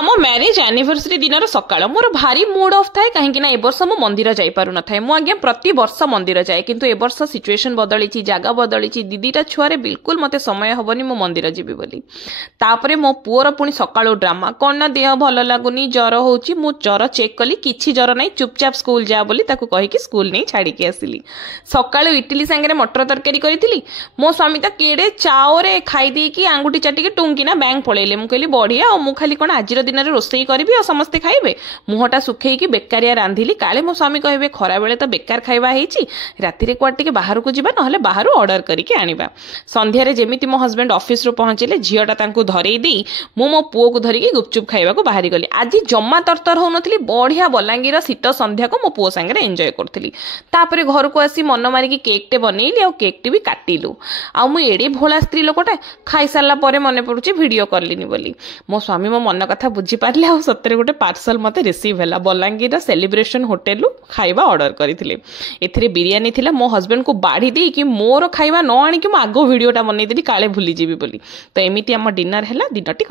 आम marriage anniversary दिन सकाळ मोर भारी मूड ऑफ थाए कहीं ए वर्ष मो मंदिर जाई पारु न थाए मु आज्ञा प्रति वर्ष मंदिर जाए किंतु ए वर्ष सिचुएशन बदली जगह बदली दीदीटा छुआरे बिल्कुल मते समय हबनी मो मंदिर जीवी बोली तापरे मो पुअर पुणी सकाळो ड्रामा कौन ना देह भल लगुनी ज्वर होची मु ज्वर चेक कली किछि ज्वर नहीं चुपचाप स्कूल जा बोली ताकू कहिकी स्कूल नहीं छाड़ी के आसिली सकाळो इडली सांगे मटर तरकारी करी मो स्वामी तो केड़े चाओरे खाई देकी आंगुठी चाटिके टुंकिना बैंक पळेले मु कहली बढ़िया मु खाली कोन आज दिन रोषेई करी और समस्ते खाइबे मुहटा सुखेकी बेकारिया रांधिली काले मो स्वामी कहबे खरा बेले तो बेकार खाइबा हेची राति रे कुआड टिके बाहर को जिबा नहले बाहर ऑर्डर करके आनिबा संध्या रे जेमिति मो हस्बैंड ऑफिस रो पहुंचले झियोटा तांको धरेई देई मो पुओ को धरिकी गुपचुप खाइबा को बाहरी गली आज जम्मा तरतर होनथली बढ़िया बलांगीर शीत संध्या को मो पुओ संगे एंजॉय करथली तापरे घर को आसी मन मारिकी केक टे बनैली और केक टे भी काटिलु आ मु एडे भोला स्त्री लोकटा खाई सारला परे मने पडुची वीडियो करलिनी बोली मो स्वामी मो मन कथा बुझी पारले आ सतरे गोटे पार्सल मते रिसीव हैला बलांगीर सेलिब्रेशन होटेल खाइबा ऑर्डर करथिले एथिरे बिरयानी थिला मो हस्बैंड को बाढ़ी दे कि मोर खाइबा न आनी कि मो आगो वीडियोटा बनै देली काले भूली जीवी बोली तो एमिति हम डिनर हैला दिनटी